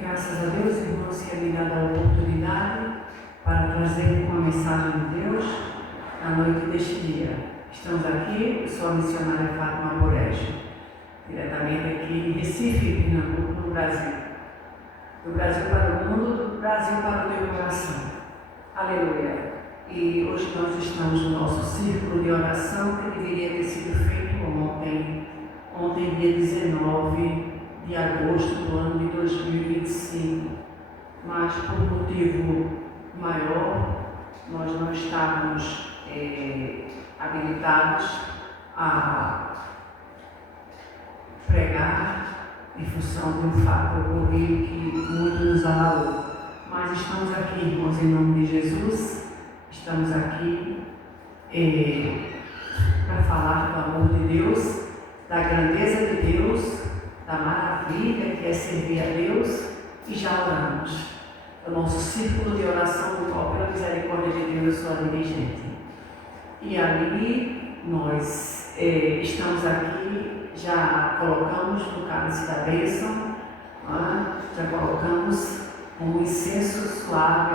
Graças a Deus, irmãos, que é me dado a oportunidade para trazer uma mensagem de Deus na noite deste dia. Estamos aqui, eu sou a missionária Fátima Borges, diretamente aqui em Recife, Pernambuco, no Brasil. Do Brasil para o mundo, do Brasil para o teu coração. Aleluia! E hoje nós estamos no nosso círculo de oração que deveria ter sido feito ontem dia 19 de agosto do ano de 2025, mas por motivo maior nós não estávamos habilitados a pregar em função de um fato ocorrido que muito nos abalou. Mas estamos aqui, irmãos, em nome de Jesus, estamos aqui para falar do amor de Deus, da grandeza de Deus, da maravilha que é servir a Deus, e já oramos. O nosso círculo de oração do qual, pela misericórdia de Deus, eu sou a dirigente. E ali nós estamos aqui, já colocamos no cálice da bênção, já colocamos um incenso suave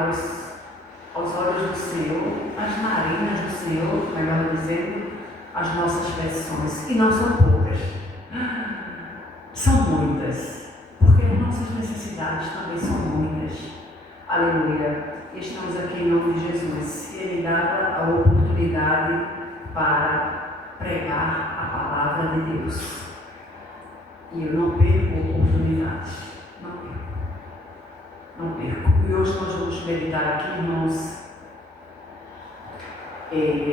aos olhos do Senhor, as narinas do Senhor, melhor dizendo, as nossas petições. E não são poucas. São muitas, porque as nossas necessidades também são muitas. Aleluia! E estamos aqui em nome de Jesus. E Ele dá a oportunidade para pregar a palavra de Deus. E eu não perco oportunidades. Não perco. E hoje nós vamos meditar aqui, irmãos,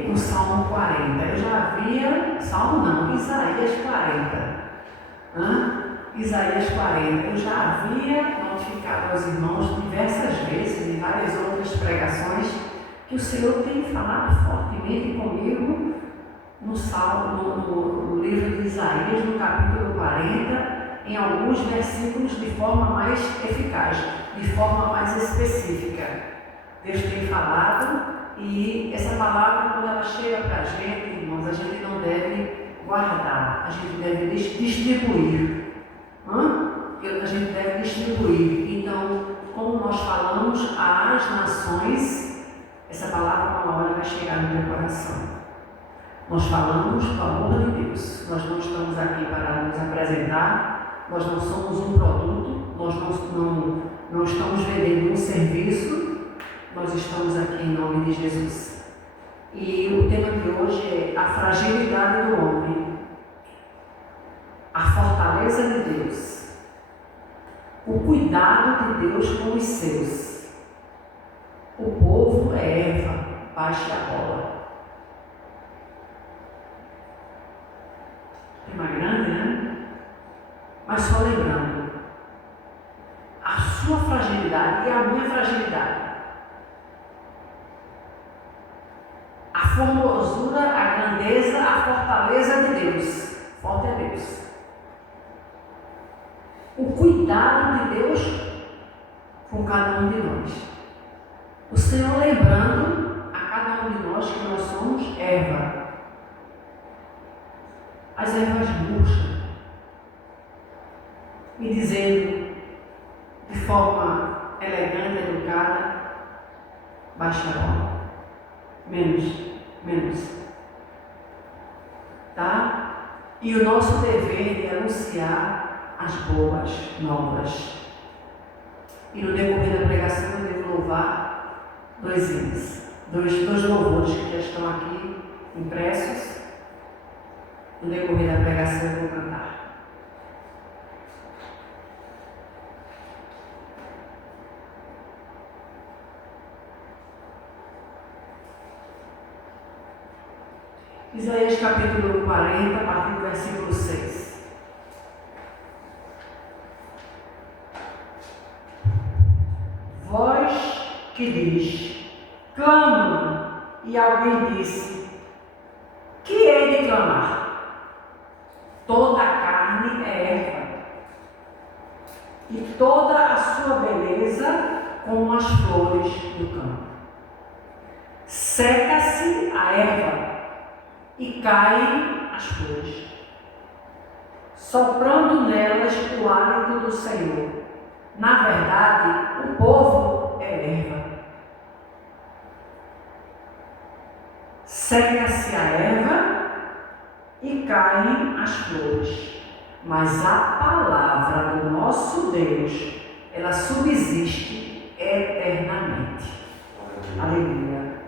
no Salmo 40. Eu já havia, Isaías 40. Isaías 40, eu já havia notificado aos irmãos diversas vezes, em várias outras pregações, que o Senhor tem falado fortemente comigo no livro de Isaías, no capítulo 40, em alguns versículos de forma mais eficaz, de forma mais específica. Deus tem falado, e essa palavra, quando ela chega para a gente, irmãos, a gente não deve guardar, a gente deve distribuir. A gente deve distribuir. Então, como nós falamos às nações, essa palavra uma hora vai chegar no teu coração. Nós falamos do amor de Deus. Nós não estamos aqui para nos apresentar, nós não somos um produto, nós não estamos vendendo um serviço, nós estamos aqui em nome de Jesus. E o tema de hoje é a fragilidade do homem, a fortaleza de Deus, o cuidado de Deus com os seus. O povo é erva, baixe a bola. Tema grande, né? Mas só lembrando, a sua fragilidade e a minha fragilidade, a formosura, a grandeza, a fortaleza de Deus. Forte é Deus. O cuidado de Deus com cada um de nós. O Senhor lembrando a cada um de nós que nós somos erva. As ervas murcham. E dizendo de forma elegante, educada, baixa a bola. Menos. Tá? E o nosso dever é anunciar as boas novas. E no decorrer da pregação eu devo louvar dois hinos, dois louvores que já estão aqui impressos. No decorrer da pregação eu vou cantar. Isaías capítulo 40, a partir do versículo 6. Voz que diz, clama, e alguém disse, que hei de clamar? Toda a carne é erva, e toda a sua beleza como as flores do campo. Seca-se a erva, e caem as flores, soprando nelas o hálito do Senhor, Na verdade, o povo é erva. Seca-se a erva e caem as flores. Mas a palavra do nosso Deus, ela subsiste eternamente. Aleluia.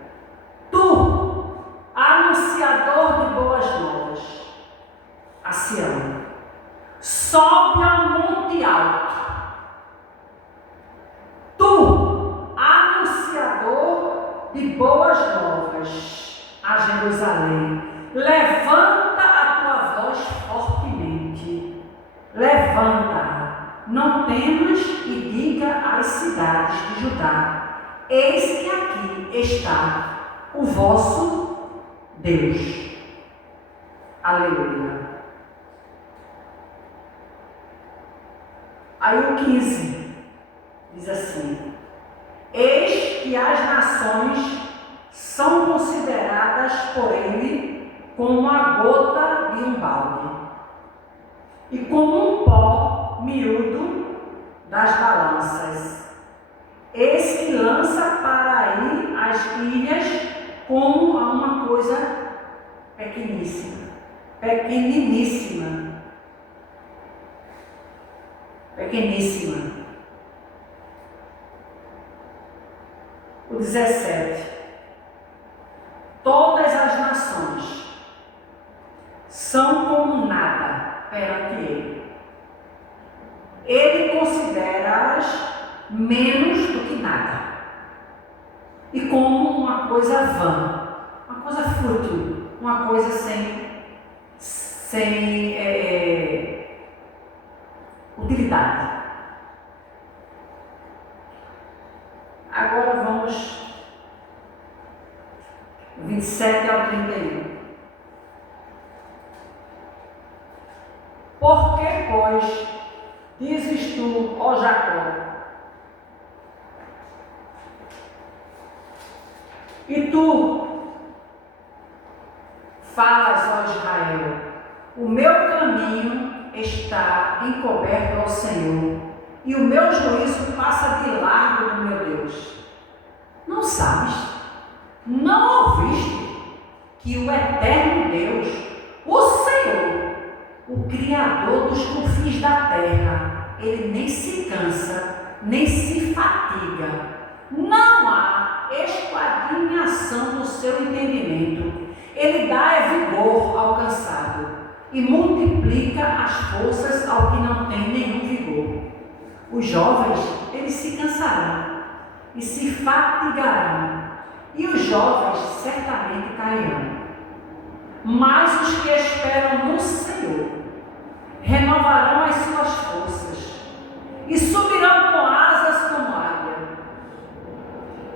Tu, anunciador de boas novas, a Sião, sobe ao monte alto. Tu, anunciador de boas novas, a Jerusalém, levanta a tua voz fortemente. Levanta, não temas e diga às cidades de Judá: eis que aqui está o vosso Deus. Aleluia. Aí o 15 diz assim: eis que as nações são consideradas por ele como a gota de um balde e como um pó miúdo das balanças. Eis que lança para aí as ilhas como a uma coisa pequeníssima, pequeniníssima, pequeníssima. O 17. Todas as nações são como nada perante ele. Ele considera-as menos do que nada e como uma coisa vã, uma coisa fútil, uma coisa sem utilidade. Agora vamos 27 ao 31. Por que, pois, dizes tu, ó Jacó, e tu falas, ó Israel, o meu caminho está encoberto ao Senhor, e o meu juízo passa de largo do meu Deus. Não sabes? Não ouviste que o eterno Deus, o Senhor, o Criador dos confins da terra, ele nem se cansa, nem se fatiga. Não há esquadrinhação no seu entendimento. Ele dá vigor ao cansado e multiplica as forças ao que não tem nenhum vigor. Os jovens, eles se cansarão e se fatigarão, e os jovens certamente cairão. Mas os que esperam no Senhor renovarão as suas forças e subirão com asas como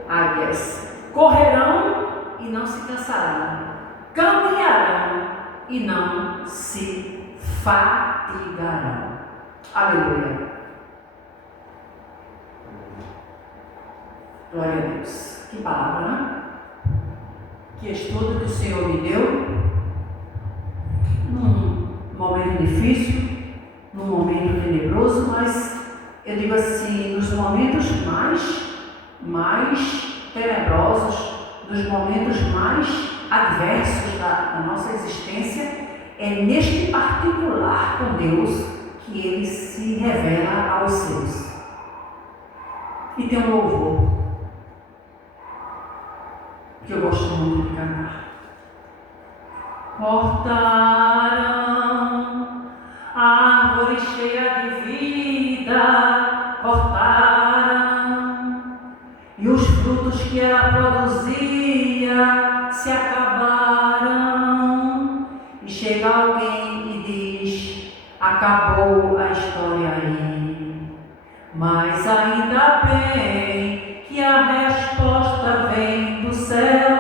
águias. Correrão e não se cansarão, caminharão e não se fatigarão. Aleluia. Glória a Deus. Que palavra, né? Que estudo que o Senhor me deu num momento difícil, num momento tenebroso, mas eu digo assim, nos momentos mais tenebrosos, nos momentos mais adversos da nossa existência, é neste particular com Deus que Ele se revela aos seus. E tem um louvor que eu gosto muito de cantar. Cortaram a árvore cheia de vida, cortaram, e os frutos que ela produzia se acabaram. E chega alguém e diz: acabou a história aí. Mas ainda bem que a resposta vem do céu,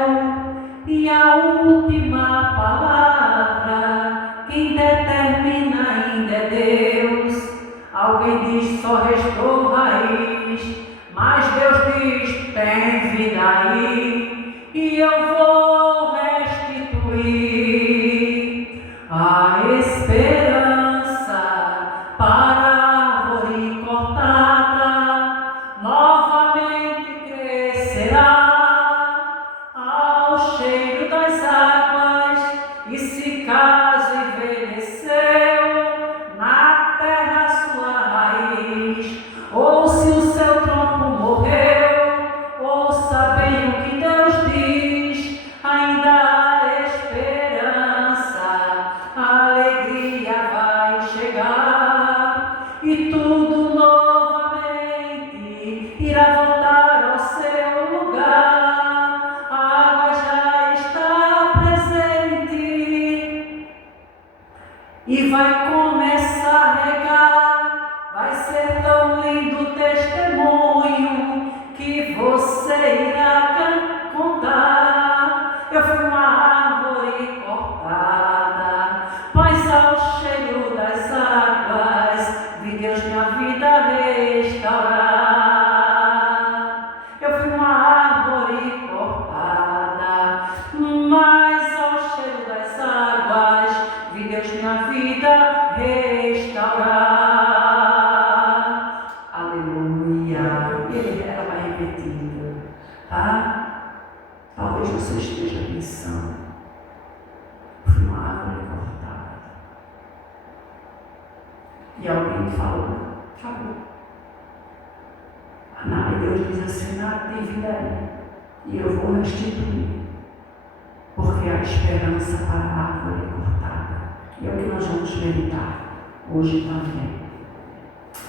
e a última palavra quem determina ainda é Deus. Alguém diz: só restou raiz, mas Deus diz: tem vida aí, e eu vou restituir a esperança para a árvore cortada. e vai começar a regar. Vai ser tão lindo o testemunho que você irá contar. Eu fui uma árvore cortada, mas ao cheiro das águas vi Deus minha vida restaurar. Eu fui uma árvore cortada, mas ao cheiro das águas vi Deus minha vida restaurar. Aleluia. Ela vai repetindo, tá? Talvez você esteja pensando, fui uma árvore cortada. E alguém falou, acabou. E Deus diz assim, nada tem vida aí, e eu vou restituir, porque há esperança para a árvore cortada. E é o que nós vamos meditar hoje também.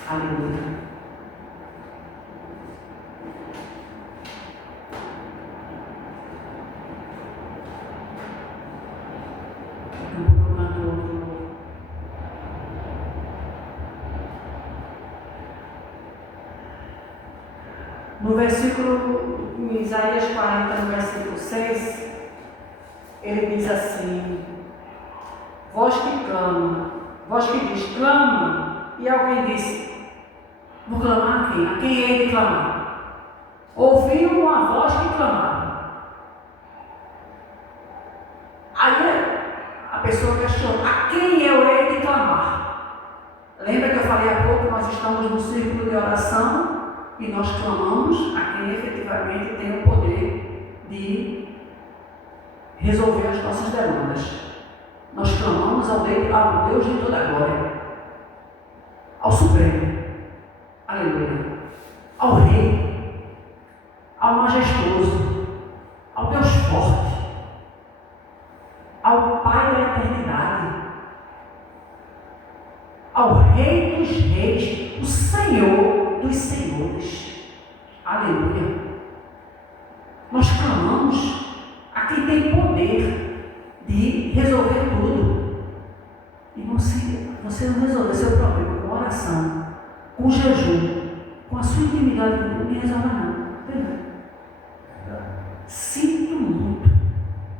Aleluia. No versículo, em Isaías 40, no versículo 6, ele diz assim, voz que clama, voz que diz, clama, e alguém disse, vou clamar a quem? A quem hei de clamar? Ouviu uma voz que clamava. Aí a pessoa questiona, a quem eu hei de clamar? Lembra que eu falei há pouco, nós estamos no círculo de oração, e nós clamamos a quem efetivamente tem o poder de resolver as nossas demandas. Nós clamamos ao Deus de toda a glória, ao Supremo, aleluia, ao Rei, ao Majestoso, ao Deus forte, ao Pai da eternidade, ao Rei dos reis, o Senhor dos senhores, aleluia. Nós clamamos a quem tem poder de resolver tudo. E você não resolver seu problema com oração, com jejum, com a sua intimidade, ninguém resolve não. Sinto muito.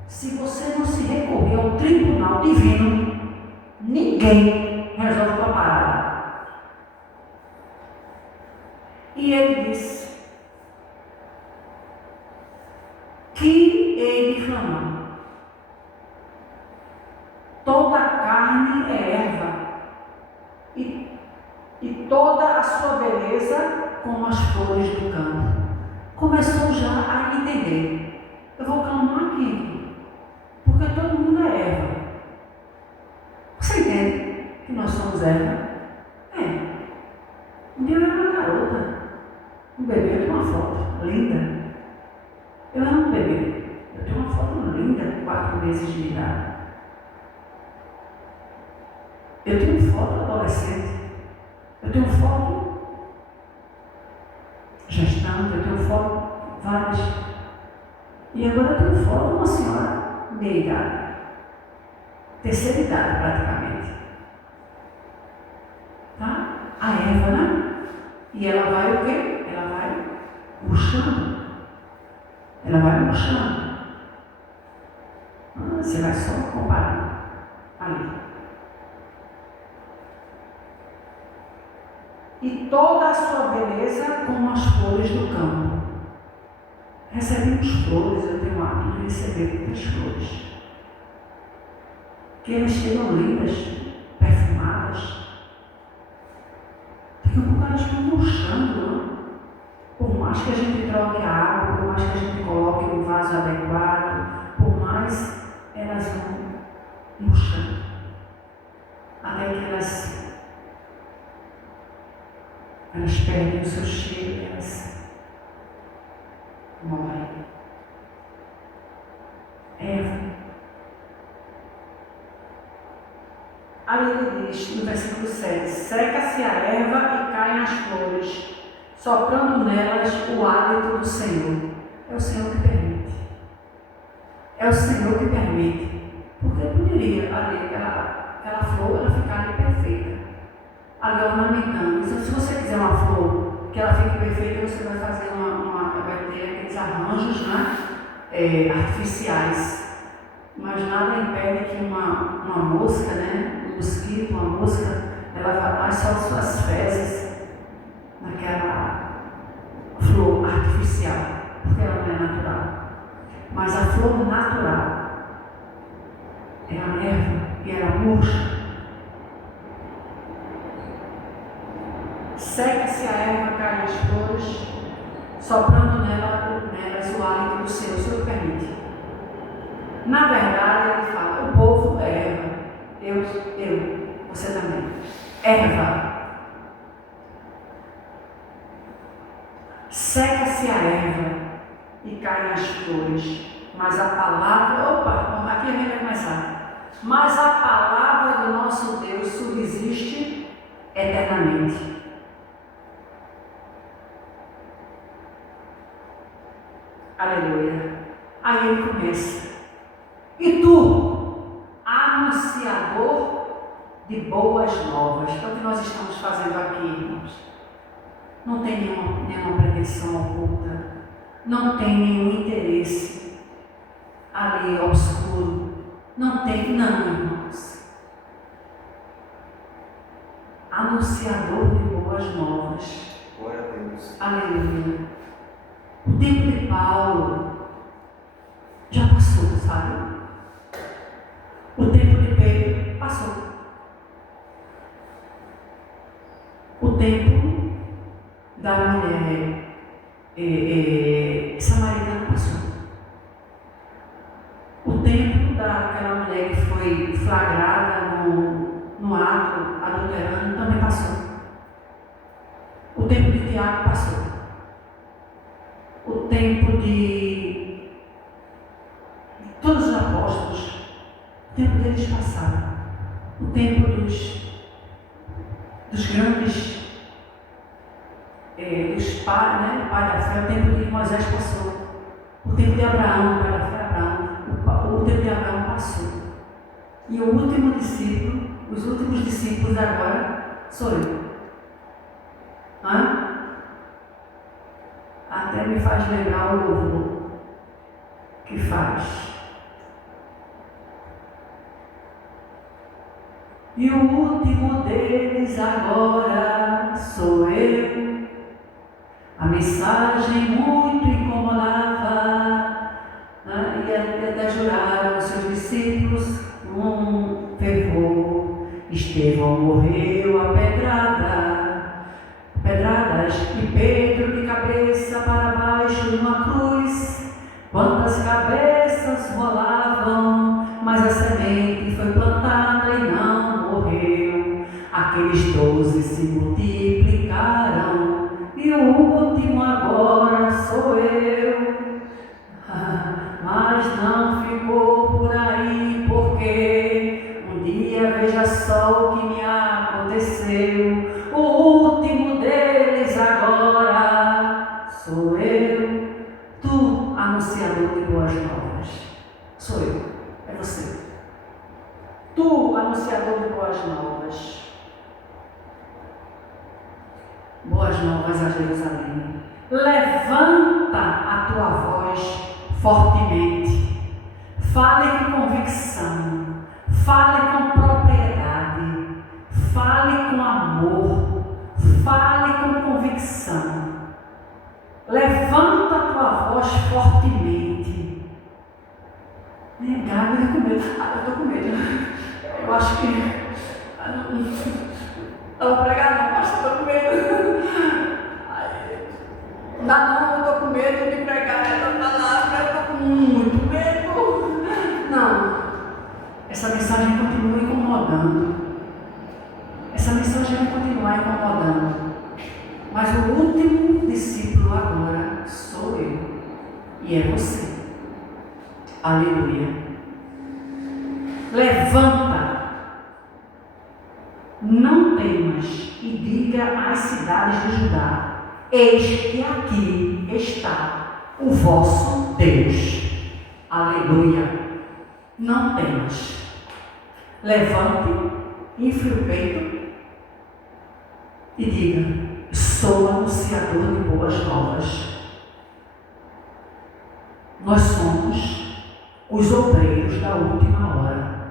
Se você não se recorrer ao tribunal divino, ninguém resolve a parada. E ele disse que ele clamou. Toda a carne é erva, e toda a sua beleza como as flores do campo. Começou já a entender. Eu vou clamar aqui, porque todo mundo é erva. Você entende que nós somos erva? Um dia eu era uma garota, um bebê, eu tenho uma foto linda. Eu era um bebê, eu tenho uma foto linda com 4 meses de idade. Eu tenho foto adolescente, eu tenho foto gestante, eu tenho foto várias. E agora eu tenho foto de uma senhora meia idade, terceira idade praticamente. Tá? A Eva, né? E ela vai o quê? Ela vai murchando. Ela vai murchando. Você vai só comparando. Ali. E toda a sua beleza como as flores do campo. Recebemos flores, eu tenho o hábito de receber muitas flores. Que elas chegam lindas, perfumadas. Daqui a pouco elas vão murchando, não? Por mais que a gente troque a água, por mais que a gente coloque um vaso adequado, por mais elas vão murchando. Até que elas perdem o seu cheiro, elas morrem. Eva. Aí ele diz, no versículo 7, seca-se a erva e caem as flores, soprando nelas o hálito do Senhor. É o Senhor que permite. É o Senhor que permite. Porque poderia ali aquela flor ela ficar ali perfeita, ali ornamentando. Então, se você quiser uma flor que ela fique perfeita, você vai fazer vai ter aqueles arranjos, né, artificiais. Mas nada impede que uma mosca, né, um mosquito, uma mosca, ela vá lá e solte suas fezes naquela flor artificial, porque ela não é natural. Mas a flor natural, ela erva e ela murcha. Seca-se a erva, cai as flores, soprando nelas o hálito do Senhor. O Senhor permite. Na verdade, ele fala, o povo é erva. Eu, você também. Erva. Seca-se a erva e caem as flores. Mas a palavra, aqui a gente vai começar. Mas a palavra do nosso Deus subsiste eternamente. Aleluia. Aí ele começa. E tu, anunciador de boas novas. Então, o que nós estamos fazendo aqui, irmãos? Não tem nenhuma pretensão oculta. Não tem nenhum interesse ali obscuro. Não, irmãos. Anunciador de boas novas. Glória a Deus. Aleluia. O tempo de Paulo já passou, sabe? O tempo de Pedro passou. O tempo da mulher samaritana passou. O tempo daquela mulher que foi flagrada no ato adulterando também passou. O tempo de Tiago passou. O tempo de todos os apóstolos, o tempo deles passaram. O tempo dos grandes, dos pais, né? Pai da fé, o tempo de Moisés passou. O tempo de Abraão, pai da fé, Abraão, o tempo de Abraão passou. E o último discípulo, os últimos discípulos agora, sou eu. Hã? Até me faz lembrar o louvor que faz. E o último deles agora sou eu. A mensagem muito incomodava, né? E até juraram os seus discípulos com fervor. Estevão morreu a pedradas, e Pedro de cabeça para baixo numa cruz. Quantas cabeças rolavam, mas a semente foi plantada e não morreu. Aqueles 12 se multiplicaram, e o último agora sou eu. Mas não ficou por aí, porque um dia veja só o que me aconteceu. O último deles agora sou eu. Tu, anunciador de boas novas, sou eu, é você. Tu, anunciador de boas novas. Boas novas a Jerusalém. Levanta a tua voz fortemente. Fale com convicção. Fale com propriedade. Fale com amor. Fale com convicção. Levanta a tua voz fortemente. Gabi, eu tô com medo. Eu tô com medo. Eu acho que eu vou pregar, não, acho que eu tô com medo. Não, eu tô com medo de pregar essa palavra, eu tô com muito medo. Não, essa mensagem continua incomodando. Essa mensagem vai continuar incomodando. Mas o último discípulo agora sou eu. E é você. Aleluia. Levanta. Não temas e diga às cidades de Judá: eis que aqui está o vosso Deus. Aleluia. Não temas. Levante infle o peito e diga: sou anunciador de boas novas. Nós somos os obreiros da última hora.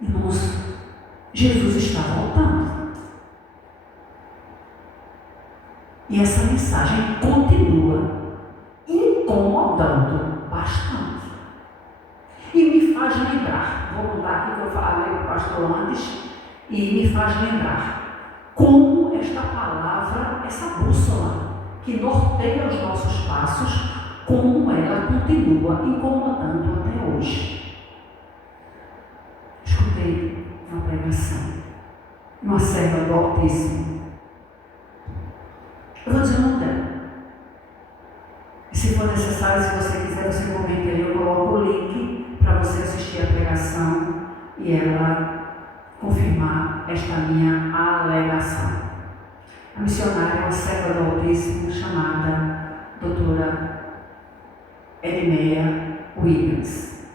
Irmãos, Jesus está voltando. E essa mensagem continua incomodando bastante. E me faz lembrar, vou contar aqui que eu falei para o pastor antes, e me faz lembrar como esta palavra, essa bússola que norteia os nossos passos, como ela continua incomodando até hoje. Escutei uma pregação, uma serva do Altíssimo. Eu vou dizer o nome dela. E se for necessário, se você quiser, você comente aí, eu coloco o link para você assistir a pregação e ela confirmar esta minha alegação. A missionária é uma serva do Altíssimo chamada doutora Edmeia Williams.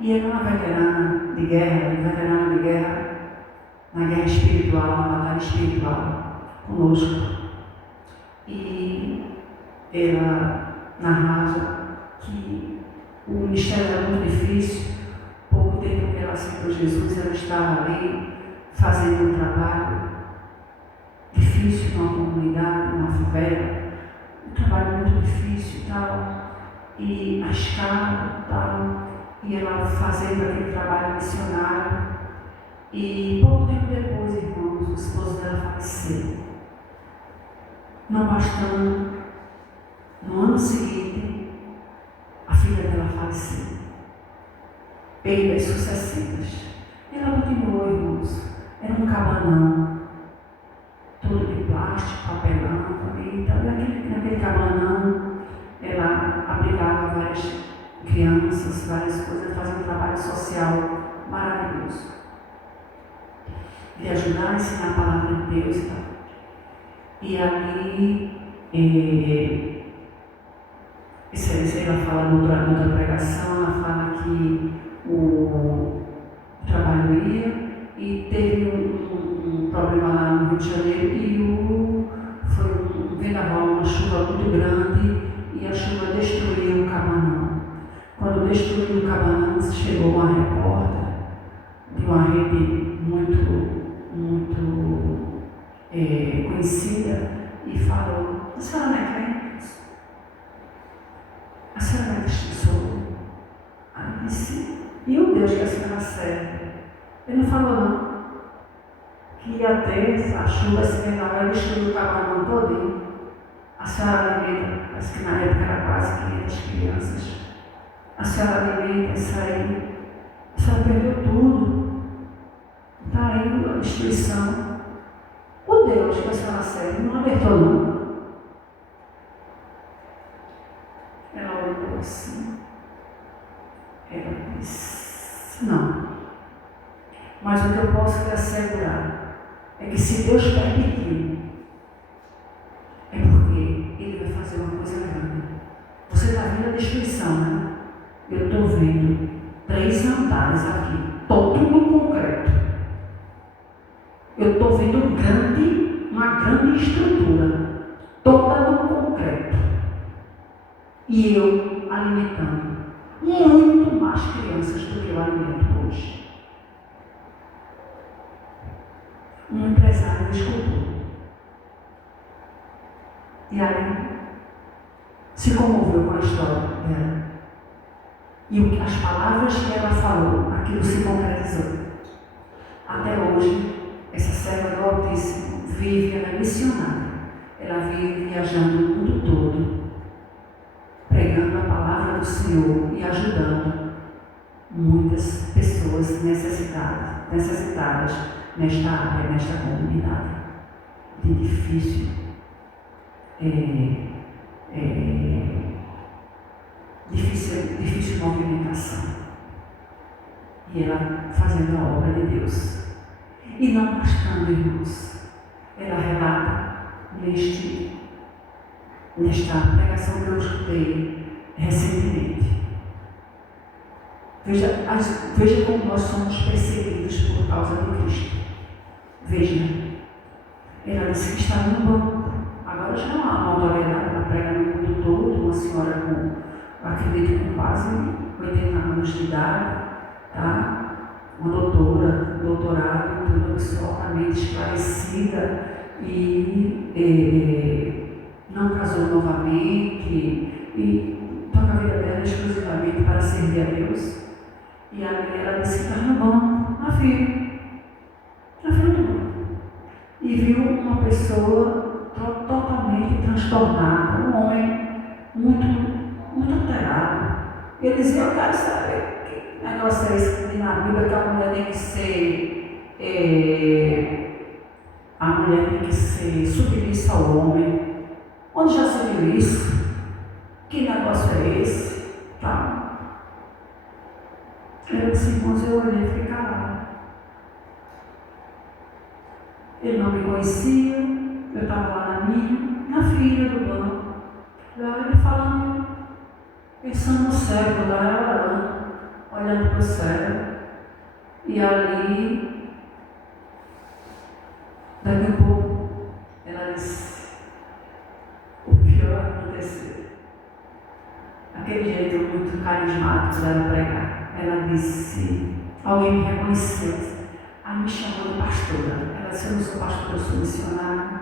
E ela é uma veterana de guerra, na guerra espiritual, na batalha espiritual, conosco. E ela narrava que o ministério era muito difícil. Pouco tempo que ela aceitou Jesus, ela estava ali fazendo um trabalho difícil numa comunidade, numa favela, um trabalho muito difícil e tal, e arriscado e tal, e ela fazendo aquele trabalho missionário. E pouco tempo depois, irmãos, o esposo dela faleceu. Não bastando, no ano seguinte, a filha dela faleceu. Perdas sucessivas. Ela continuou, irmãos. Era um cabanão, todo de plástico, papelão, e naquele cabanão, ela abrigava várias crianças, várias coisas, fazia um trabalho social maravilhoso. De ajudar a ensinar a palavra de Deus e tal. E ali, ela fala noutra pregação, ela fala que o trabalho ia e teve um problema lá no Rio de Janeiro e foi um vendaval, uma chuva muito grande e a chuva destruiu o cabanão. Quando destruiu o cabanão, chegou uma repórter de uma rede muito conhecida e falou: a senhora não é crente? A senhora não é cristã? Aí eu disse: e o Deus que a senhora serve? Ele não falou não. Que ia ter a chuva, esse vendaval, destruiu o cabanão todinho. A senhora alimenta, parece que na época era quase 500 crianças. A senhora alimenta isso aí. A senhora perdeu tudo. Está aí a destruição. O Deus que a senhora serve não alertou não. Ela olhou assim. Ela disse: não. Mas o que eu posso lhe assegurar é que se Deus permitir, é porque Ele vai fazer uma coisa grande. Você está vendo a destruição, né? Eu estou vendo 3 andares aqui, todo no concreto. Eu estou vendo uma grande estrutura, toda no concreto. E eu alimentando muito mais crianças do que eu alimento hoje. Um empresário escultor. E aí se comoveu com a história dela. E as palavras que ela falou, aquilo se concretizou. Até hoje, essa serva do Altíssimo vive, ela é missionária. Ela vive viajando o mundo todo, pregando a palavra do Senhor e ajudando muitas pessoas necessitadas nesta área, nesta comunidade de difícil movimentação. E ela fazendo a obra de Deus. E não bastando, irmãos, ela relata nesta pregação que eu escutei recentemente. Veja como nós somos perseguidos por causa de Cristo. Veja, ela disse que estava no banco. Agora já não há uma autoridade, ela prega no mundo todo, uma senhora com, acredito, com quase 80 anos de idade, tá? Uma doutorado, tudo, uma pessoa altamente esclarecida e não casou novamente e toca a vida dela exclusivamente para servir a Deus. E ela disse que estava no banco, na fila do banco, e viu uma pessoa totalmente transtornada, um homem muito alterado. Ele dizia: eu quero saber que negócio é esse que na Bíblia que a mulher tem que ser submissa ao homem. Onde já se viu isso? Que negócio é esse? Tá. Eu disse: irmãos, eu olhei e fiquei calado. Ele não me conhecia, eu estava lá na fila do banco. Ele falando, pensando no céu, lá orando, olhando para o céu. E ali, daqui a pouco, ela disse: o pior aconteceu. Aquele jeito muito carismático dela pregar. Ela disse: alguém me reconheceu. Aí me chamou de pastora. Ela disse: eu não sou pastora, eu sou missionária.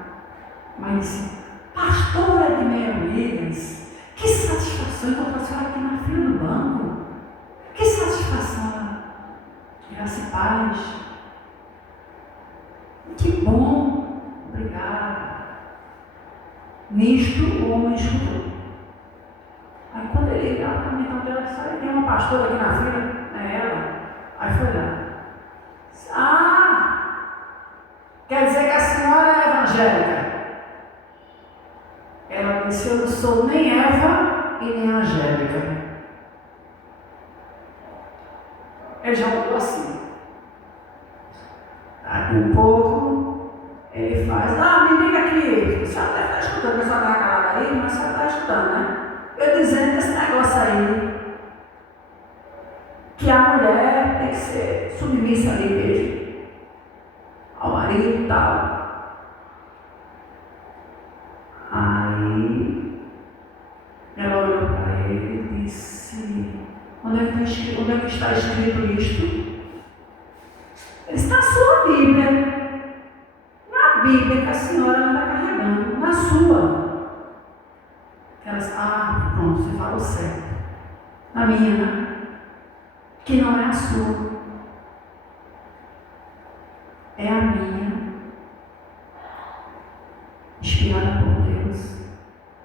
Mas disse: pastora de Mary Williams, que satisfação encontrar a senhora aqui na fila do banco. Que satisfação. Graça e paz. Que bom. Obrigada. Nisto o homem escutou. Aí quando ele ligava para mim, então ela disse: tem uma pastora aqui na fila. É ela. Aí foi lá. Quer dizer que a senhora é evangélica? Ela disse: eu não sou nem Eva e nem Angélica. Ele já olhou assim. Daqui um pouco, ele faz: me liga aqui. A senhora deve estar escutando, a senhora está calada aí, mas a senhora está escutando, né? Eu dizendo esse negócio aí, que a mulher tem que ser submissa ali mesmo, ao marido e tal. Aí ela olhou para ele e disse: onde é que está escrito isto? Ele disse: na sua Bíblia. Na Bíblia que a senhora está carregando, na sua. Ela disse: pronto, você falou certo. Na minha, né? Que não é a sua. É a minha, inspirada por Deus,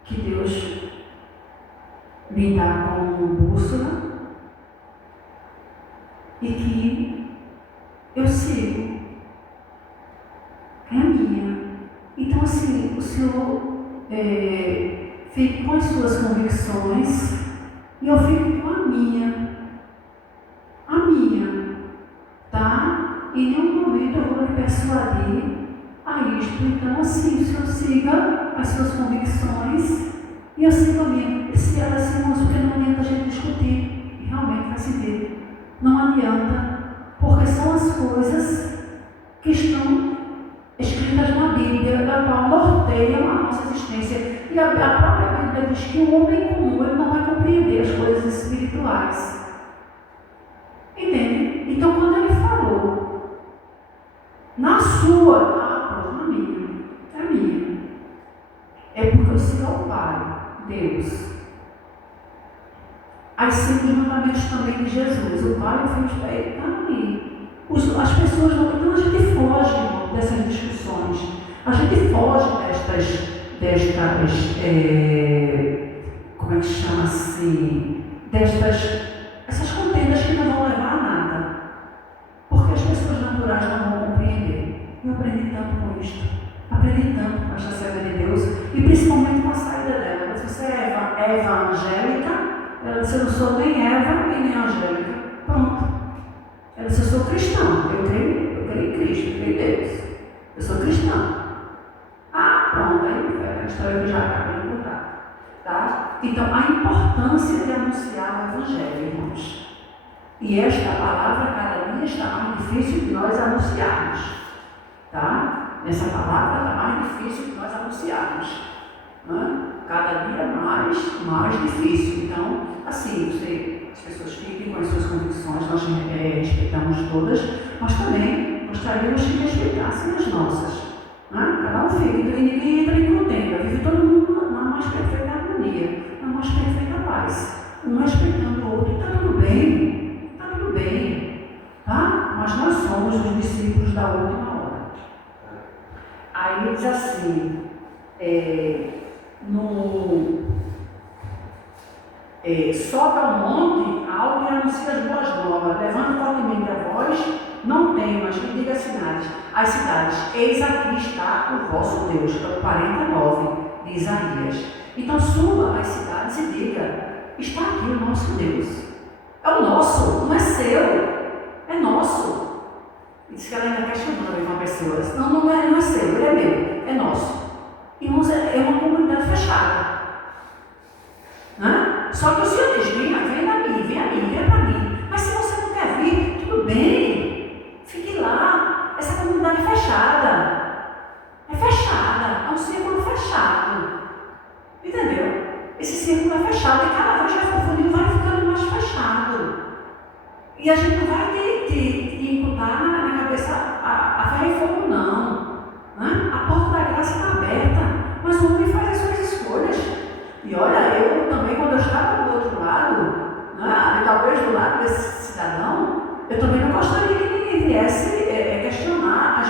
que Deus me dá como bússola e que eu sigo. É a minha. Então, assim, o Senhor fique com as suas convicções e eu fico com a minha. A minha, tá? Em nenhum momento eu vou lhe persuadir a isto. Então, assim, o Senhor siga as suas convicções e eu sigo a minha. Se elas se porque não adianta a gente discutir. E realmente faz sentido. Não adianta, porque são as coisas que estão escritas na Bíblia, da qual norteiam a nossa existência. E a própria Bíblia diz que o homem comum ele não vai compreender as coisas espirituais. Entende? Então, quando ele falou, na sua, pronto, na minha, é a minha. É porque eu sigo ao Pai, Deus. As 5 mandamentos também de Jesus, o Pai, o Filho e o Espírito, está ali. As pessoas não. Então a gente foge dessas discussões. A gente foge como é que chama assim? Essas contendas que não vão levar a nada. Porque as pessoas naturais não vão compreender. Eu aprendi tanto com isto. Aprendi tanto com esta serva de Deus. E principalmente com a saída dela. Se você é evangélica, ela disse: eu não sou nem Eva e nem Angélica. Pronto. Ela disse: eu sou cristã. Eu creio em Cristo, eu creio em Deus. Eu sou cristã. Pronto. Aí é a história que já acabei de contar. Tá? Então, a importância de anunciar o Evangelho, irmãos. E esta palavra cada dia está mais difícil de nós anunciarmos. Tá? Essa palavra está mais difícil de nós anunciarmos. Né? Cada dia mais difícil. Então, assim, as pessoas fiquem com as suas convicções, nós respeitamos todas, mas também gostaríamos que respeitassem as nossas. Né? Cada um fica, e ninguém entra em contenda, vive todo mundo na mais perfeita harmonia, na mais perfeita paz, um respeitando o outro, está tudo bem, tá? Mas nós somos os discípulos da última hora. Aí ele diz assim, sobe ao monte alto e anuncia as boas novas, levanta fortemente a voz, não temas, e diga às cidades, eis aqui está o vosso Deus, é o 49 de Isaías. Então suba às cidades e diga, está aqui o nosso Deus, é o nosso, não é seu, é nosso. E diz que ela ainda questionando uma pessoa, não é seu, ele é meu, é nosso. Irmãos, é uma comunidade fechada. Né? Só que o Senhor diz, vem para mim. Mas se você não quer vir, tudo bem, fique lá. Essa comunidade é fechada. É um círculo fechado. Entendeu? Esse círculo é fechado e cada vez vai confundindo, vai ficando mais fechado. E a gente não vai te imputar na cabeça a ferro e fogo, não. Né? A porta da graça está aberta, mas o homem faz as suas escolhas. E olha, eu também, quando eu estava do outro lado, né, talvez do lado desse cidadão, eu também não gostaria que ninguém viesse questionar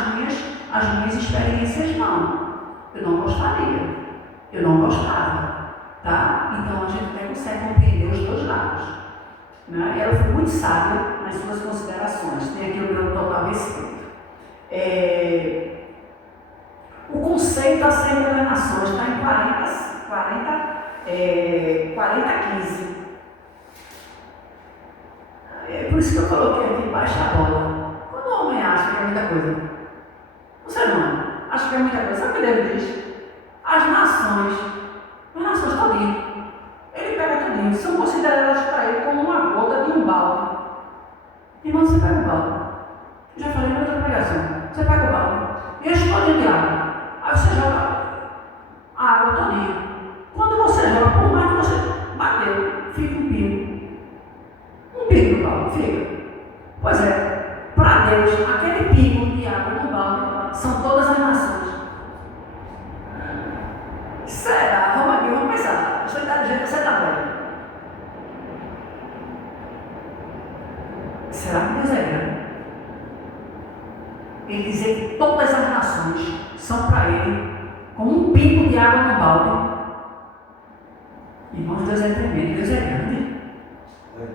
as minhas experiências, não. Eu não gostaria. Eu não gostava. Tá? Então a gente até consegue compreender os dois lados. Né? E ela foi muito sábia nas suas considerações. Tem aqui o meu total respeito. O conceito da Assembleia das Nações está em 40:15. É por isso que eu coloquei aqui embaixo a bola. Quando o homem acha que é muita coisa, o ser humano acha que é muita coisa, sabe o que Deus diz? As nações todinho, ele pega tudinho, são consideradas para ele como uma gota de um balde. Irmão, você pega o balde. Eu já falei em outra pregação. Você pega o balde, enche todinho de água. Aí você joga a água todinha. Quando você joga, por mais que você bateu, fica um pingo. Um pingo no balde, fica. Pois é, para Deus, aquele pingo de água no balde são todas as nações. Será? Vamos pensar. Você está do jeito que você está velho. Será que Deus é grande? Ele dizer que todas as nações são para ele como um pingo de água no balde. Irmãos, Deus é tremendo, Deus é grande,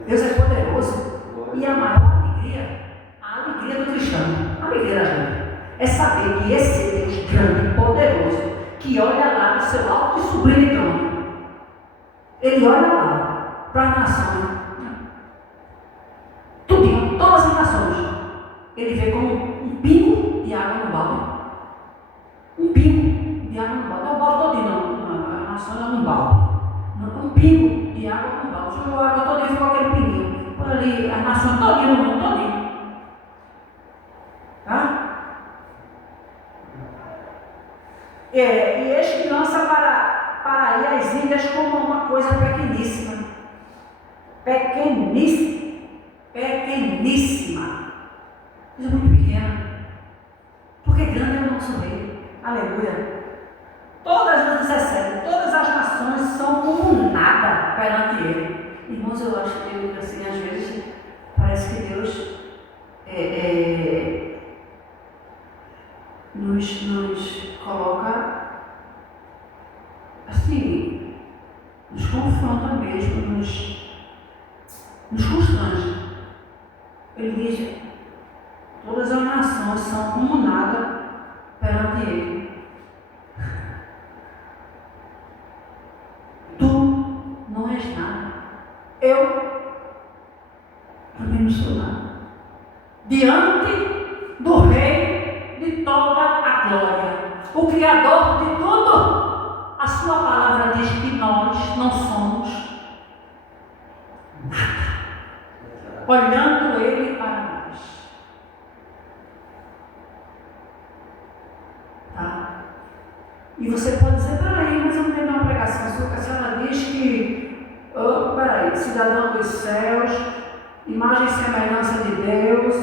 Deus é poderoso. E a maior alegria do cristão, a alegria da gente, é saber que esse Deus grande e poderoso, que olha lá no seu alto e sublime trono, ele olha lá para as nações, tudinho, todas as nações, ele vê como um pingo de água no balde. Um pingo de água no balde. Não é o balde todinho, a nação é um balde. Um pingo de água no balde. Jogou a água todinha, ficou aquele pinguinho. Por ali, a nação todinha no mundo, todinho. Tá? E este lança para aí as ilhas como uma coisa pequeníssima. Pequeníssima. Coisa muito pequena. Porque grande é o nosso rei. Aleluia. Todas as nações são como nada perante ele. Irmãos, eu acho que assim, às vezes parece que Deus nos coloca assim, nos confronta mesmo, nos constrange. Ele diz, todas as nações são como nada perante ele. Tu não és nada. Eu também não sou nada. Diante do Rei de toda a glória, o Criador de tudo, a sua palavra diz que nós não somos nada. Olhando Tá? E você pode dizer, peraí, mas eu não tenho uma pregação sua, que a senhora diz que, peraí, cidadão dos céus, imagem e semelhança de Deus,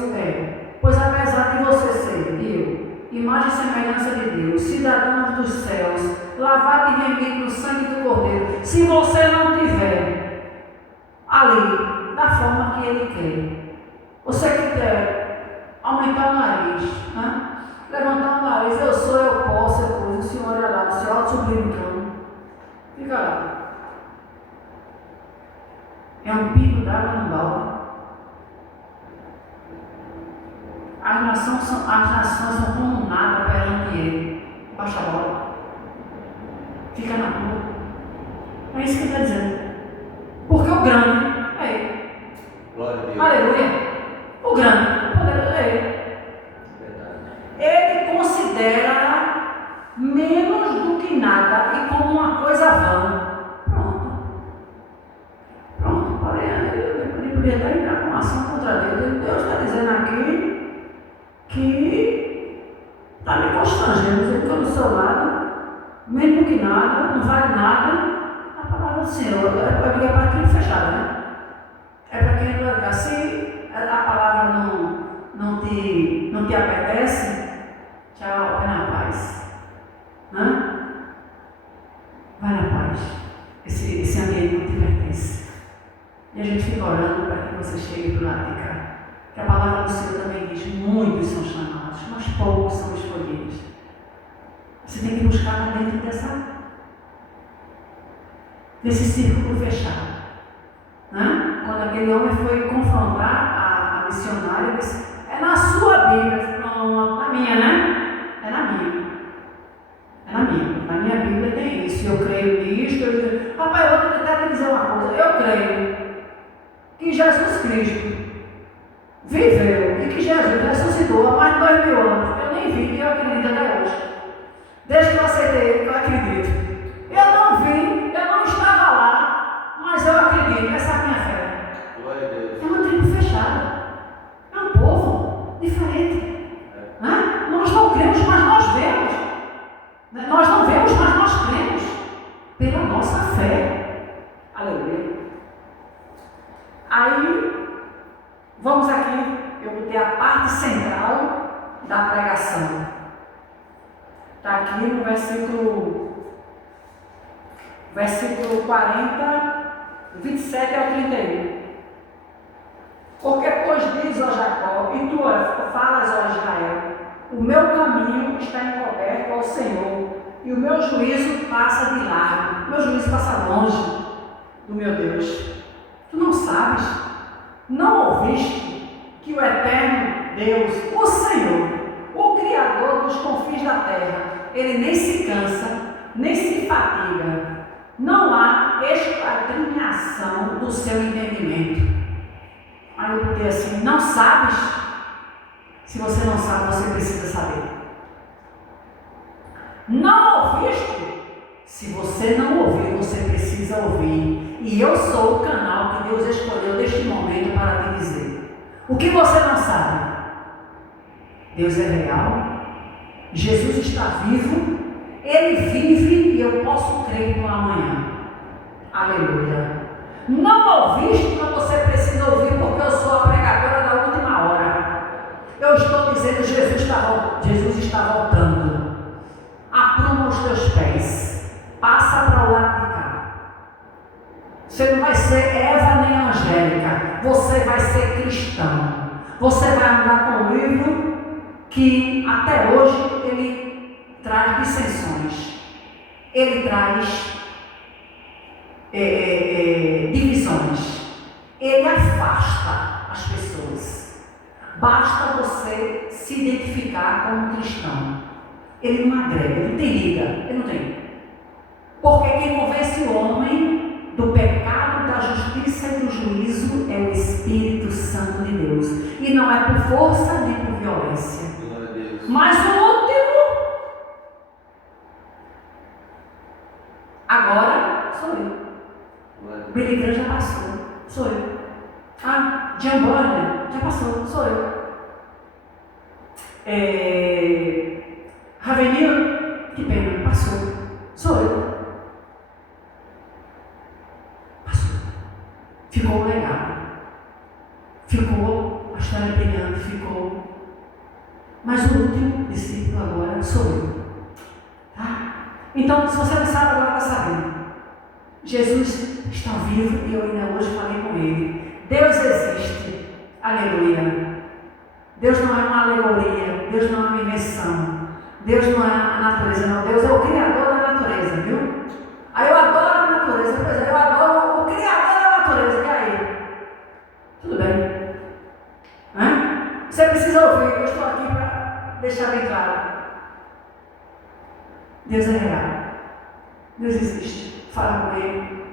pois apesar de você ser, imagem e semelhança de Deus, cidadãos dos céus, lavado e remido no sangue do Cordeiro, se você não tiver ali, da forma que Ele quer, você quer aumentar o nariz, né? Levantar o nariz, eu sou, eu posso, eu coisa, o senhor olha lá, o senhor alto sublime trono, fica lá. É um pingo d'água no balde. As nações são como nada perante Ele. Baixa a bola. Fica na rua. É isso que ele está dizendo. Porque o grande é Ele. Glória a Deus. Aleluia. O grande poder é Ele. Ele considera menos do que nada e como uma coisa vã. Pronto, ele podia até entrar com uma ação contra Deus. Deus está dizendo aqui que está me constrangendo, dizendo que eu do seu lado, menos do que nada, não vale nada. A palavra do Senhor é para aquilo fechado, né? É para quem vai ligar. Se a palavra não te apetece, tchau, vai na paz. Vai na paz. Esse ambiente não te pertence. E a gente fica orando para que você chegue do lado de cá. Que a palavra do Senhor também diz: muitos são chamados, mas poucos são escolhidos. Você tem que buscar lá dentro desse círculo fechado. Quando aquele homem foi confrontar a missionária, ele disse: é na sua Bíblia. Não, na minha, né? É na minha. É na minha. Na minha Bíblia tem isso. Eu creio nisto. Rapaz, eu vou tentar te dizer uma coisa. Eu creio que Jesus Cristo viveu e que Jesus ressuscitou há mais de 2000 anos. Eu nem vi, que eu acredito até hoje. Desde que eu aceitei Ele, que eu acredito. Eu não vi, eu não estava lá, mas eu acredito. Essa é a minha fé. Glória a Deus. É uma tribo fechada. É um povo diferente. Nós não cremos, mas nós vemos. Nós não vemos, mas nós cremos. Pela nossa fé. Aleluia. Aí, vamos aqui. Eu botei a parte central da pregação. Está aqui no versículo 40, 27 ao 31. Porque, pois, diz, ó Jacó, e tu falas, ó Israel, o meu caminho está encoberto ao Senhor, e o meu juízo passa de largo, o meu juízo passa longe do meu Deus. Tu não sabes, não ouviste que o eterno Deus, o Senhor, o Criador dos confins da terra, Ele nem se cansa, nem se fatiga, não há esquadrinhação do seu entendimento. Aí eu botei assim: não sabes? Se você não sabe, você precisa saber. Não ouviste? Se você não ouviu, você precisa ouvir. E eu sou o canal que Deus escolheu neste momento para te dizer. O que você não sabe? Deus é real. Jesus está vivo. Ele vive e eu posso crer no amanhã. Aleluia. Não ouviste, mas você precisa ouvir, porque eu sou a pregadora da última hora. Eu estou dizendo: Jesus está voltando. Apruma os teus pés. Passa para o lado de cá. Você não vai ser Eva nem Angélica. Você vai ser cristão. Você vai andar com um livro que até hoje ele traz dissensões. Ele traz divisões. Ele afasta as pessoas. Basta você se identificar como cristão. Ele não agrega, ele não tem liga, ele não tem. Porque quem convence o homem do pecado, da justiça e do juízo é o Espírito Santo de Deus. E não é por força nem por violência. Mas o último, agora sou eu. Billy Graham já passou, sou eu. John Bonham já passou, sou eu. Ravi Avenida, que pena, passou. Sou eu. Passou. Ficou um legado. Ficou a história brilhante, ficou. Mas o último discípulo agora sou eu. Tá? Então, se você não sabe, agora está sabendo. Jesus está vivo e eu ainda hoje falei com ele. Deus existe. Aleluia. Deus não é uma alegoria. Deus não é uma invenção. Deus não é a natureza, não. Deus é o Criador da natureza, viu? Aí eu adoro a natureza. Pois é, eu adoro o Criador da natureza. E aí? Tudo bem. Hã? Você precisa ouvir. Eu estou aqui para deixar bem claro. Deus é real. Deus existe. Fala com Ele.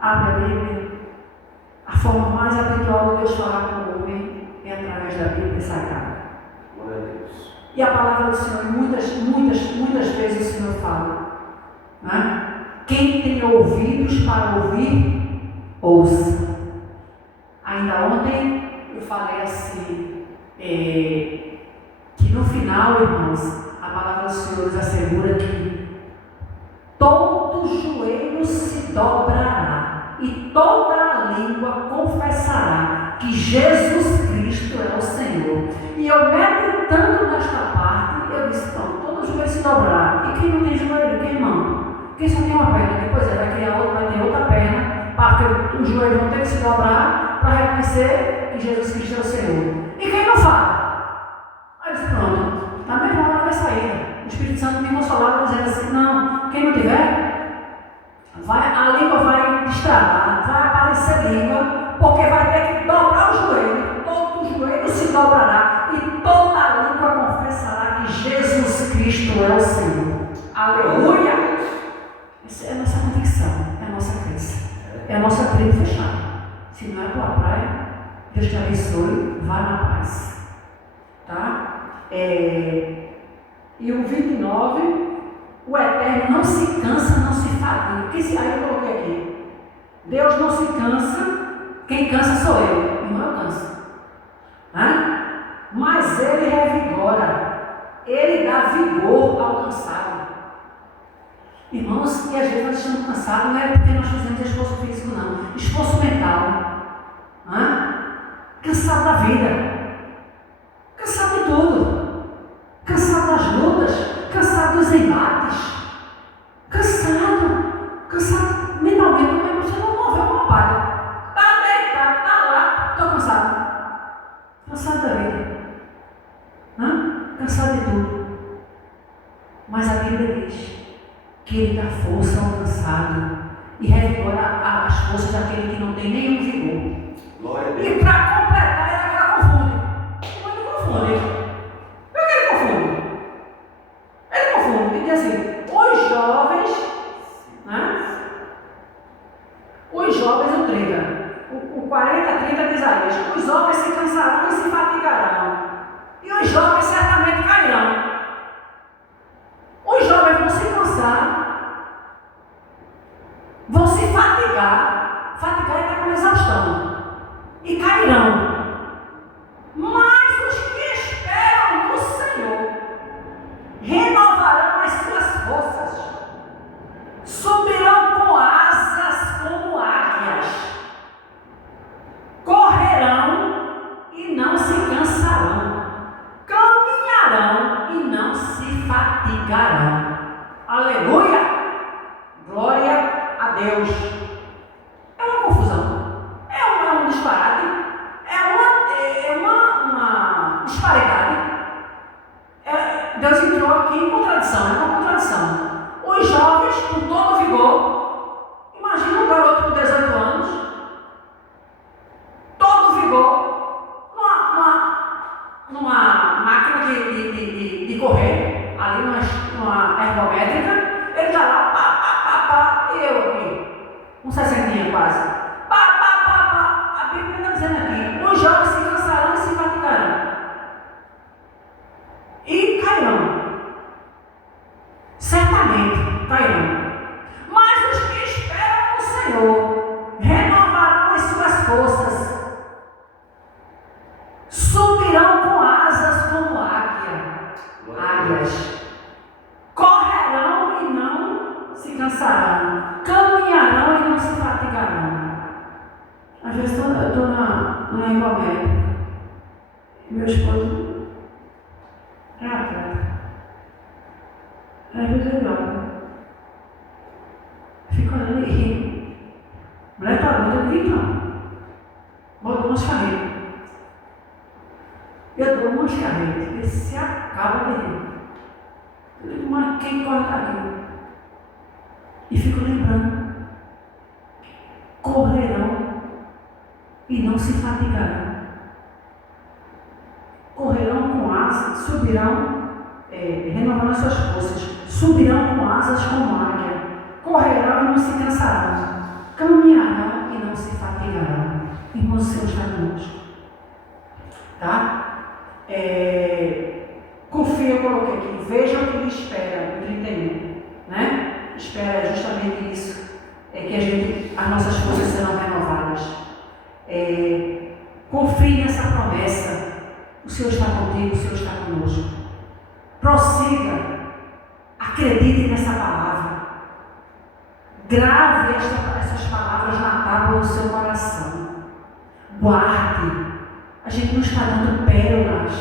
Abre a Bíblia. A forma mais habitual de Deus falar com o homem é através da Bíblia sagrada. Glória a Deus. E a palavra do Senhor, muitas vezes o Senhor fala. Né? Quem tem ouvidos para ouvir, ouça. Ainda ontem eu falei assim, que no final, irmãos, a palavra do Senhor nos assegura que todo joelho se dobrará e toda a língua confessará que Jesus Cristo é o Senhor. E eu meditando nesta parte, eu disse, então, todo joelho se dobrará. E quem não tem joelho, quem não? Quem só tem uma perna, depois vai criar outra, vai ter outra perna, porque o joelho não tem que se dobrar para reconhecer que Jesus Cristo é o Senhor. E quem não fala? Aí eu disse, pronto, na mesma hora vai sair. O Espírito Santo me consolava dizendo assim, não, quem não tiver, a língua vai destravar, vai aparecer língua, porque vai ter que dobrar o joelho, todo o joelho se dobrará e toda a língua confessará que Jesus Cristo é o Senhor. Aleluia! Essa é a nossa convicção, é a nossa crença, é a nossa tribo fechada. Se não é tua praia, Deus te abençoe, vá na paz. Tá? E o 29, o Eterno não se cansa, não se fadiga. Aí eu coloquei aqui. Deus não se cansa, quem cansa sou eu. Irmão, eu canso. Mas Ele revigora, Ele dá vigor ao cansado. Irmãos, e às vezes nós estamos cansados, não é porque nós fazemos esforço físico, não. Esforço mental. Cansado da vida. Cansado de tudo. Cansado das lutas. Cansado dos embates. Cansado mentalmente, mas você não moveu uma palha. Está deitado, está lá, estou cansado. Cansado da vida. Cansado de tudo. Mas a Bíblia diz que Ele dá força ao cansado e revigora as forças daquele que não tem nenhum vigor. Glória a Deus. E para completar, ele agora confunde. Mas ele confunde. Por que ele confunde? Ele confunde, ele diz assim, os jovens, o 30, o 40, 30 de Isaías, os homens se cansarão e se fatigarão, e os jovens certamente cairão. Os jovens vão se cansar, vão se fatigar é estar com exaustão, e cairão. Mas os que esperam no Senhor renovarão as suas forças, subirão com asas como águias, correrão e não se cansarão, caminharão e não se fatigarão. Aleluia! Glória a Deus. É uma confusão, é um disparate, é uma disparidade. Deus entrou aqui em contradição, é uma contradição. Os jovens com todo vigor, imagina um garoto com 18 anos, todo vigor, numa máquina de correr, ali numa ergométrica, ele está lá, pá, e eu aqui, um 60 quase, pá, a Bíblia está dizendo aqui, os jovens se cansarão e se fatigarão, e cairão, certamente cairão, mas os que esperam no Senhor renovarão as suas forças, subirão com asas como águias. cansarão, caminharão e não se fatigarão. Às vezes eu estou na Iguamérica, meu esposo é atleta. Às vezes eu olho, fico olhando e rindo. Mulher está doida, eu rio não. Botou umas carreiras. Eu dou umas carreiras, ele se acaba de rir. Eu digo, mas quem corre daqui? E fico lembrando, correrão e não se fatigarão. Correrão com asas, subirão, renovando as suas forças, subirão com asas como águia, correrão e não se cansarão, caminharão e não se fatigarão. Irmão, o Senhor está conosco. Tá? Confia, eu coloquei aqui, veja o que lhe espera, no 31, né? Espera é justamente isso, que as nossas forças serão renovadas. Confie nessa promessa. O Senhor está contigo, o Senhor está conosco. Prossiga, acredite nessa palavra. Grave essas palavras na tábua do seu coração. Guarde. A gente não está dando pérolas,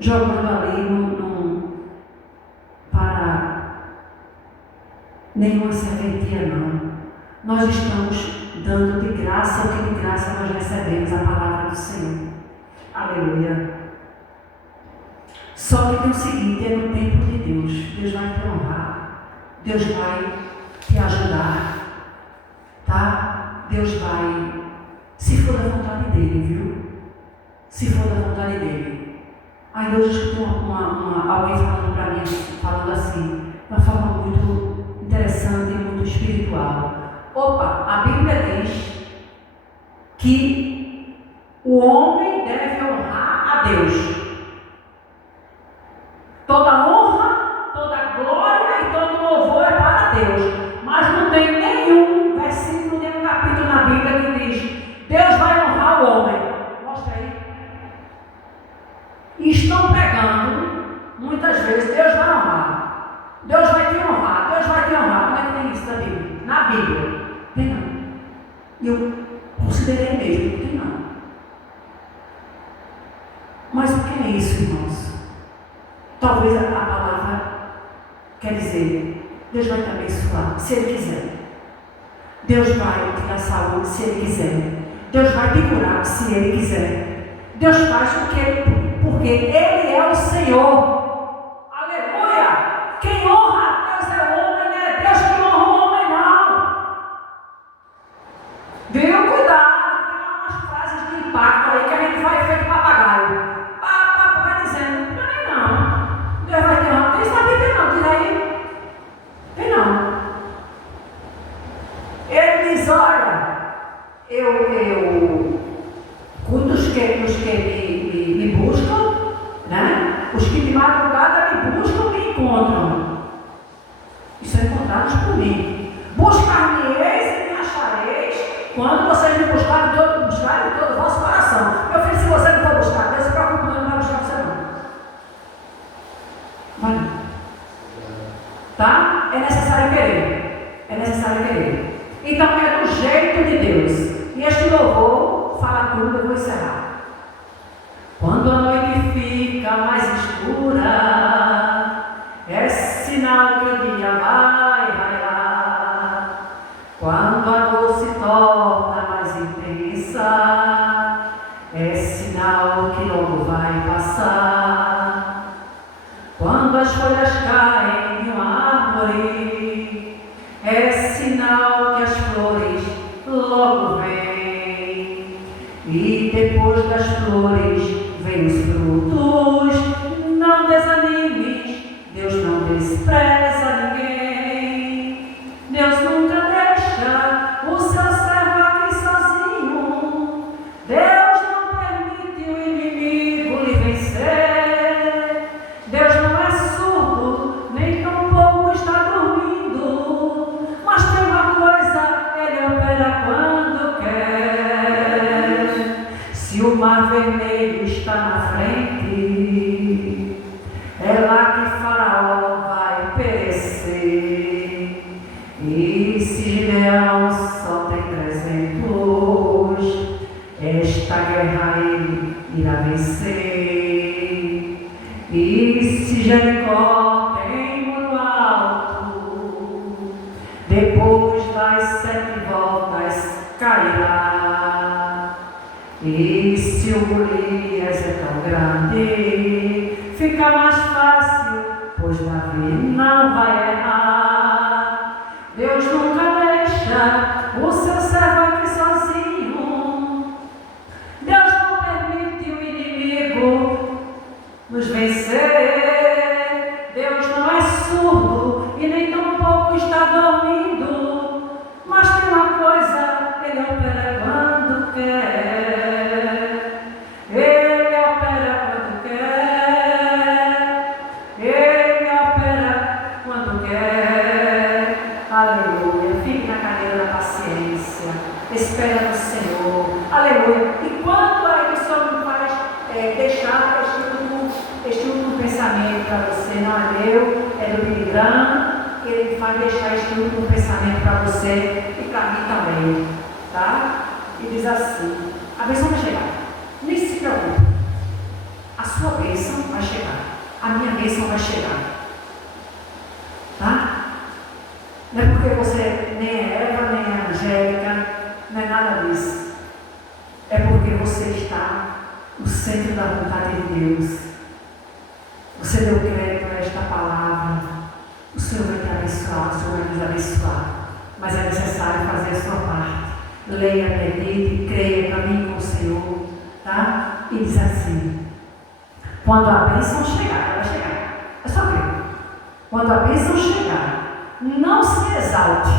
jogando ali para nenhuma serventia, não. Nós estamos dando de graça o que de graça nós recebemos, a palavra do Senhor. Aleluia. Só que tem o seguinte, é no tempo de Deus. Deus vai te honrar. Deus vai te ajudar. Tá? Deus vai, se for da vontade dele, viu? Se for da vontade dele. Aí hoje eu escutei alguém falando para mim, falando assim, de uma forma muito interessante e muito espiritual. Opa, a Bíblia diz que o homem deve honrar a Deus. Toda honra, toda glória e todo louvor é para Deus. Mas não tem nenhum versículo, nenhum capítulo na Bíblia que diz Deus vai honrar o homem. Mostra aí. E estão pregando, muitas vezes, Deus vai honrar. Deus vai te honrar, Deus vai te honrar. Como é que tem isso na Bíblia? Na Bíblia. Tem não. E eu considerei mesmo, não tem não. Mas o que é isso, irmãos? Talvez a palavra quer dizer, Deus vai te abençoar, se Ele quiser. Deus vai te dar saúde, se Ele quiser. Deus vai te curar, se Ele quiser. Deus faz porque Ele é o Senhor. Aleluia! Quem honra a Deus é o homem, não é Deus que honra o homem, não. Viu? Cuidado, tem umas frases de impacto aí que a gente vai feito papagaio. Vai dizendo, não. Deus vai te honrar. Tem isso na Bíblia não, diz aí. Tem não. Ele diz, olha, eu cuido dos que me buscam, né? Os que de madrugada me buscam me encontram. Isso é encontrados por mim. Buscar-me-eis e me achareis quando vocês me buscarem de todo o vosso coração. Meu filho, se você não for buscar, Deus se preocupa, não vai buscar você não. Vai. Tá? É necessário querer. É necessário querer. Então é do jeito de Deus. E este louvor fala tudo, eu vou encerrar. Quando a noite fica mais escura, é sinal que o dia vai raiar. Quando a dor se torna mais intensa, é sinal que logo vai passar. Quando as folhas caem de uma árvore, é sinal que as flores logo vêm. E depois das flores vem os frutos. Não desanimes, Deus não despreza ninguém. Deus nunca deixa o seu servo aqui sozinho. Deus não permite o inimigo lhe vencer. Deus não é surdo, nem tampouco está dormindo. Mas tem uma coisa, Ele opera quando quer. Se o mar vermelho está na frente, é lá que Faraó vai perecer. se Jericó tem muro alto, depois das 7 voltas cairá. E se o Golias é tão grande, fica mais fácil, pois Davi não vai errar. Deus nunca deixa o seu servo aqui sozinho. Deus não permite o inimigo nos vencer. Deus não é surdo e nem tampouco está dormindo. Mas tem uma coisa, Ele opera quando quer. Ele opera quando quer. Ele opera quando quer. Aleluia. Fique na cadeira da paciência. Espera no Senhor. Aleluia. E quando aí o Senhor me faz deixar este último pensamento para você, não é meu, é do Billy Graham, ele vai deixar este último pensamento para você e para mim também, tá? E diz assim: a bênção vai chegar, nem se preocupe, a sua bênção vai chegar, a minha bênção vai chegar, tá? Não é porque você nem é Eva, nem é Angélica, não é nada disso, é porque você está no centro da vontade de Deus. Você deu crédito a esta palavra. O Senhor vai te abençoar, o Senhor vai nos abençoar. Mas é necessário fazer a sua parte. Leia, medite, creia, caminhe com o Senhor. Tá? E diz assim: quando a bênção chegar, ela vai chegar. É só crer. Quando a bênção chegar, não se exalte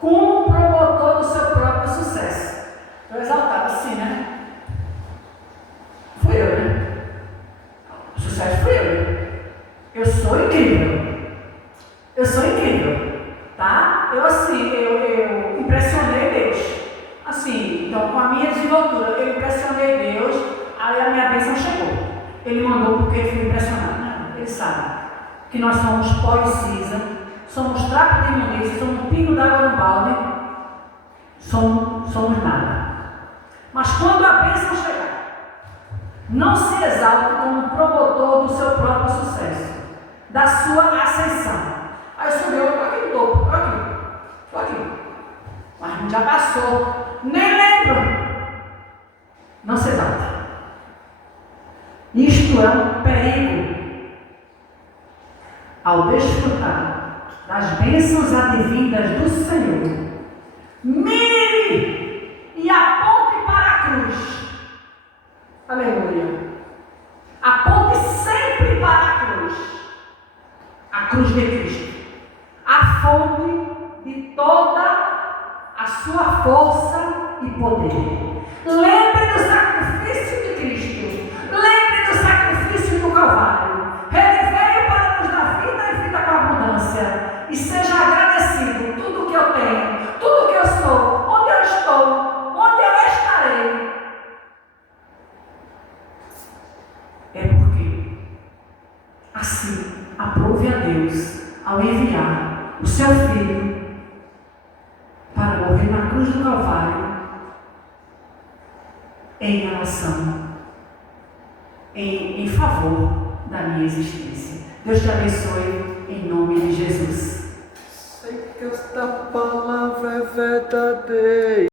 como promotor do seu próprio sucesso. Estou exaltado assim, né? Fui eu, né? O sucesso fui eu. Eu sou incrível. Eu sou incrível. Tá? Eu impressionei Deus. Assim, então com a minha desenvoltura, eu impressionei Deus, aí a minha bênção chegou. Ele mandou porque eu fui impressionado. Não, ele sabe que nós somos pó e cinza, somos trapo de imundícia, somos um pingo d'água no balde, somos nada. Mas quando a bênção chegar, não se exalte como promotor do seu próprio sucesso, da sua ascensão. Aí subiu, eu estou aqui no topo, estou aqui. Mas já passou, nem lembro. Não se exalte. Isto é um perigo. Ao desfrutar das bênçãos advindas do Senhor, mire e aponte para a cruz. Aleluia. Aponte sempre para a cruz de Cristo, a fonte de toda a sua força e poder. Lembre do sacrifício de Cristo, lembre do sacrifício do Calvário. Ele veio para nos dar vida e vida com abundância. E seja agradecido tudo que eu tenho, tudo que eu sou, onde eu estou, onde eu estarei. É porque assim aprove a Deus ao enviar o seu Filho para morrer na cruz do Calvário em relação, em favor da minha existência. Deus te abençoe em nome de Jesus. Sei que esta palavra é verdadeira.